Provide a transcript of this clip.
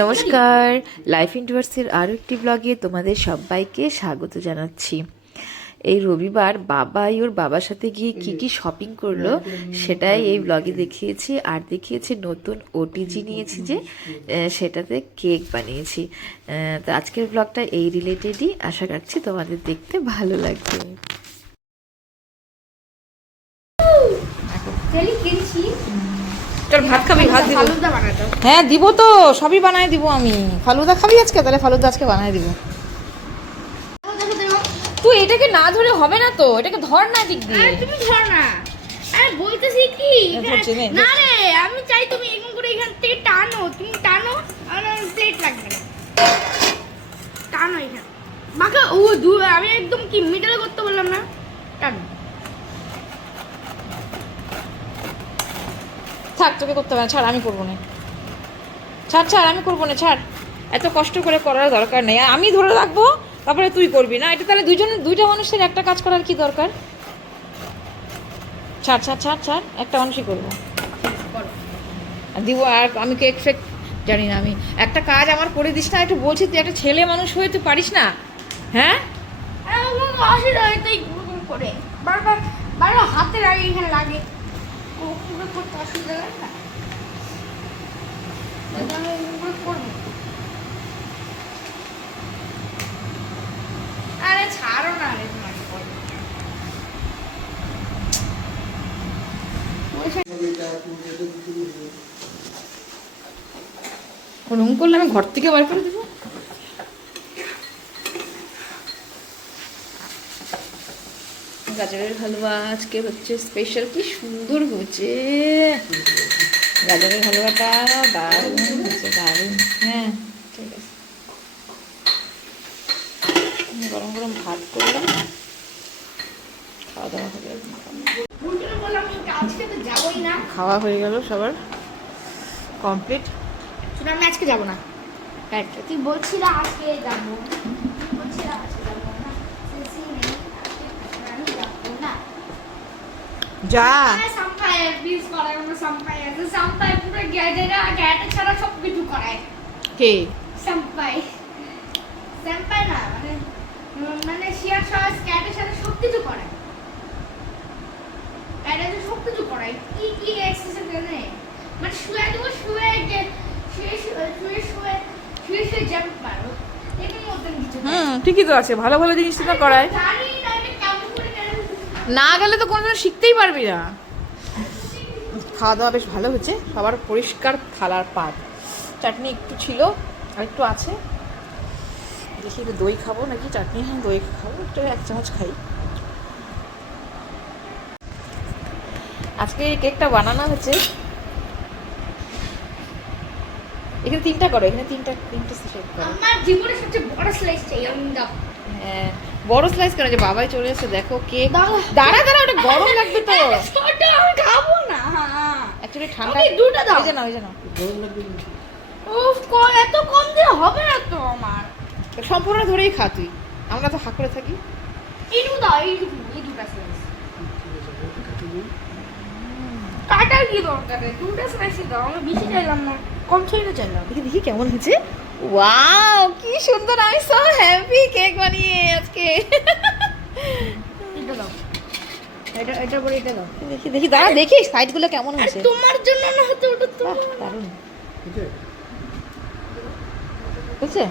নমস্কার, লাইফ ইন্টারভার্সের আরও একটি ব্লগে তোমাদের সবাইকে স্বাগত জানাচ্ছি। এই রবিবার বাবাই ওর বাবার সাথে গিয়ে কি কি শপিং করলো সেটাই এই ব্লগে দেখিয়েছি। আর দেখিয়েছি নতুন ওটিজি নিয়েছি যে সেটাতে কেক বানিয়েছি। তো আজকের ব্লগটা এই রিলেটেডই, আশা রাখছি তোমাদের দেখতে ভালো লাগবে। চল ভাত খাবি? ভাত দিব। হ্যাঁ দিব তো, সবই বানায় দিব আমি। ফালুদা খাবি আজকে? তাহলে ফালুদা আজকে বানায় দিব। তুই এটাকে না ধরে হবে না তো, এটাকে ধর না দিক দিয়ে। তুমি ধর না। আরে বলতেছি কি, না রে আমি চাই তুমি এরকম করে এখান থেকে টানো, তুমি টানো, আর প্লেট লাগবে না, টানো এখানে মাখা। ও আমি একদম কি মিডলে করতে বললাম না, টানো। থাক, তোকে করতে হবে না, ছাড়, আমি করবো না। ছাড় আমি করবো না, ছাড়। এত কষ্ট করে করার দরকার নেই। আমি ধরে রাখবো, তারপরে তুই করবি না। এটা তাহলে দুইটা মানুষের একটা কাজ করার কি দরকার? ছাড়, একটা মানুষই করবো দিব। আর আমি কেক ফেক জানি না। আমি একটা কাজ আমার করে দিস না, একটু বলছি। তুই একটা ছেলে মানুষ হয়ে তুই পারিস না? হ্যাঁ, করে বারবার বারবার হাতে লাগে, এখানে লাগে, ও করতে অসুবিধা লাগে না। আরে ছাড়ো না রে, ওরকম করলে আমি ঘর থেকে বার করে দেবো। গাজরের হালুয়া আজকে হচ্ছে স্পেশাল। কি সুন্দর হয়েছে গাজরের হালুয়াটা, দারুণ হয়েছে, দারুণ। হ্যাঁ ঠিক আছে। গরম গরম ভাত করলাম, খাওয়া দাওয়া হবে। খাওয়া হয়ে গেল সবার, কমপ্লিট। আমি আজকে যাবো না, তুই বলছিলা আজকে যাবো, যা কে মানে শিয়ার সস ক্যাটের সাথে সবকিছু করায়, ক্যাটের সবকিছু করায়। কি কি এক্সারসাইজ জানে, মানে শুয়ে দেবো, শুয়ে জাম্প মারো, এটার মতন কিছু। ঠিকই তো আছে, ভালো ভালো জিনিস তো করায়। না গেলে তো কোনোদিন শিখতেই পারবি না। খাওয়া দাওয়া বেশ ভালো হয়েছে, সবার পরিষ্কার থালার পাত। চাটনি একটু ছিল, আর একটু আছে। দেখি একটু দই খাবো নাকি চাটনি। হ্যাঁ দই খাবো, একটু 1 চামচ খাই। আজকে এই কেকটা বানানো হচ্ছে, এখানে 3টা করো, এখানে তিনটা শেপ করো। আমার জীবনের সবচেয়ে বড় স্লাইস চাই আমি দাও। হ্যাঁ বড় স্লাইস করে, যে বাবাই চলে এসেছে দেখো কেক। দাঁড়া ওটা গরম লাগবে তো। ছোট আমি খাবো না, অ্যাকচুয়ালি ঠান্ডা। দুটো দাও। এই যে নাও গরম লাগবে। উফ কল এত কম দিয়ে হবে না তো আমার। সম্পূর্ণ ধরেই খা তুই, আমরা তো হাঁ করে থাকি। এইটুকু দাও, এই দুটো স্লাইস। কাটার কি দরকার, দুটো স্লাইস দাও, আমি বেশি চাইলাম না, কম ছইলে চাইলাম। দেখি কেমন হয়েছে। ওয়াও কি সুন্দর, আমি সো হ্যাপি কেক বানিয়ে আজকে। এটা দাও, এটা পরে এটা দাও। দেখি দাঁড়া, দেখি সাইডগুলো কেমন হয়েছে। তোমার জন্য না হতে, ওটা তো দারুণ হয়েছে।